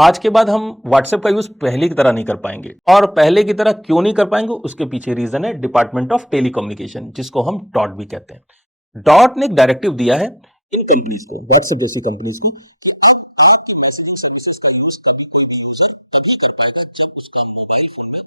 आज के बाद हम व्हाट्सएप का यूज पहले की तरह नहीं कर पाएंगे। और पहले की तरह क्यों नहीं कर पाएंगे, उसके पीछे रीजन है डिपार्टमेंट ऑफ टेलीकम्युनिकेशन, जिसको हम डॉट भी कहते हैं। डॉट ने एक डायरेक्टिव दिया है इन कंपनीज को, व्हाट्सएप जैसी कंपनीज को,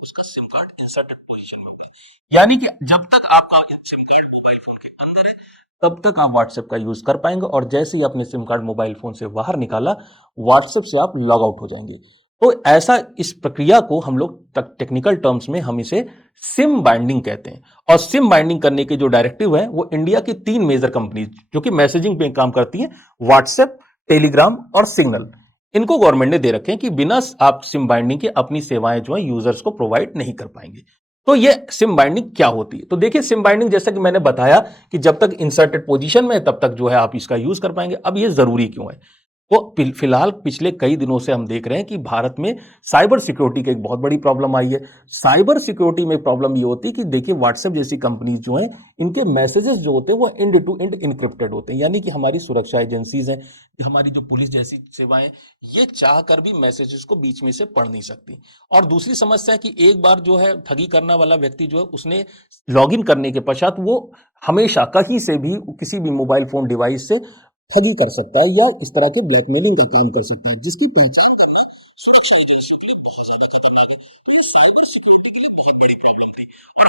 उसका सिम कार्ड इंसर्टेड पोजीशन में होगा। यानी कि जब तक आपका सिम कार्ड मोबाइल फोन के अंदर है तब तक आप व्हाट्सएप का यूज कर पाएंगे, और जैसे ही आपने सिम कार्ड मोबाइल फोन से बाहर निकाला, व्हाट्सएप से आप लॉग आउट हो जाएंगे। तो ऐसा इस प्रक्रिया को हम लोग टेक्निकल टर्म्स में हम इसे सिम बाइंडिंग कहते हैं। और सिम बाइंडिंग करने के जो डायरेक्टिव है वो इंडिया की 3 मेजर कंपनीज जो कि मैसेजिंग पे काम करती हैं, व्हाट्सएप, टेलीग्राम और सिग्नल, इनको गवर्नमेंट ने दे रखे हैं कि बिना आप सिम बाइंडिंग के अपनी सेवाएं जो है यूजर्स को प्रोवाइड नहीं कर पाएंगे। तो ये सिम बाइंडिंग क्या होती है? तो देखिए, सिम बाइंडिंग जैसा कि मैंने बताया कि जब तक इंसर्टेड पोजीशन में है तब तक जो है आप इसका यूज कर पाएंगे। अब ये जरूरी क्यों है? तो फिलहाल पिछले कई दिनों से हम देख रहे हैं कि भारत में साइबर सिक्योरिटी की एक बहुत बड़ी प्रॉब्लम आई है। साइबर सिक्योरिटी में प्रॉब्लम ये होती है कि देखिए, व्हाट्सएप जैसी कंपनीज जो हैं, इनके मैसेजेस जो होते हैं वो एंड टू एंड इनक्रिप्टेड होते हैं। यानी कि हमारी सुरक्षा एजेंसीज हैं, हमारी जो पुलिस जैसी सेवाएं, ये चाह कर भी मैसेजेस को बीच में से पढ़ नहीं सकती। और दूसरी समस्या है कि एक बार जो है ठगी करने वाला व्यक्ति जो है, उसने लॉग इन करने के पश्चात वो हमेशा कहीं से भी किसी भी मोबाइल फोन डिवाइस से ठगी कर सकता है या इस तरह के ब्लैकमेलिंग का काम कर सकता है, जिसकी पहचान और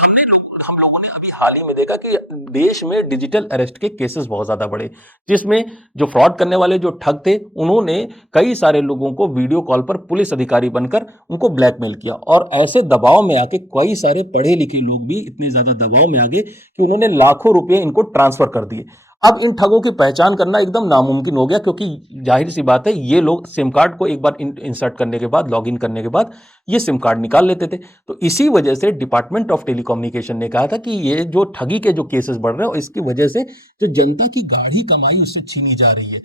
हम लोगों ने अभी हाल ही में देखा कि देश में डिजिटल अरेस्ट के केसेस बहुत ज्यादा बढ़े, जिसमें जो फ्रॉड करने वाले जो ठग थे, उन्होंने कई सारे लोगों को वीडियो कॉल पर पुलिस अधिकारी बनकर उनको ब्लैकमेल किया। और ऐसे दबाव में आके कई सारे पढ़े लिखे लोग भी इतने ज्यादा दबाव में आ गए कि उन्होंने लाखों रुपए इनको ट्रांसफर कर दिए। अब इन ठगों की पहचान करना एकदम नामुमकिन हो गया, क्योंकि जाहिर सी बात है, ये लोग सिम कार्ड को एक बार इंसर्ट करने के बाद, लॉगिन करने के बाद, ये सिम कार्ड निकाल लेते थे। तो इसी वजह से डिपार्टमेंट ऑफ टेलीकम्युनिकेशन ने कहा था कि ये जो ठगी के जो केसेस बढ़ रहे हैं, इसकी वजह से जो जनता की गाढ़ी कमाई उससे छीनी जा रही है,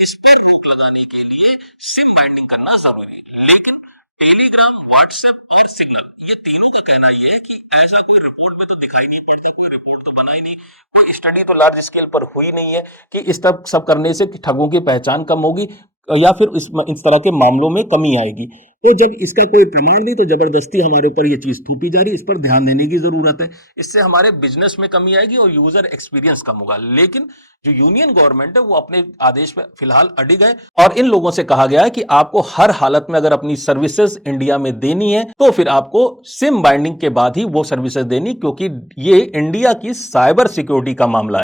इस पर रोक लगाने के लिए सिम बाइंडिंग करना जरूरी है। लेकिन टेलीग्राम, व्हाट्सएप और सिग्नल, ये तीनों का कहना यह है कि ऐसा कोई रिपोर्ट में तो दिखाई नहीं पड़ता, कोई रिपोर्ट तो बना ही नहीं, कोई स्टडी तो लार्ज स्केल पर हुई नहीं है कि इस तरह सब करने से ठगों की पहचान कम होगी या फिर इस तरह के मामलों में कमी आएगी। तो जब इसका कोई प्रमाण नहीं, तो जबरदस्ती हमारे ऊपर ये चीज थोपी जा रही है। इस पर ध्यान देने की जरूरत है। इससे हमारे बिजनेस में कमी आएगी और यूजर एक्सपीरियंस कम होगा। लेकिन जो यूनियन गवर्नमेंट है वो अपने आदेश पे फिलहाल अडिग है, और इन लोगों से कहा गया है कि आपको हर हालत में अगर अपनी सर्विसेज इंडिया में देनी है तो फिर आपको सिम बाइंडिंग के बाद ही वो सर्विसेज देनी, क्योंकि ये इंडिया की साइबर सिक्योरिटी का मामला है।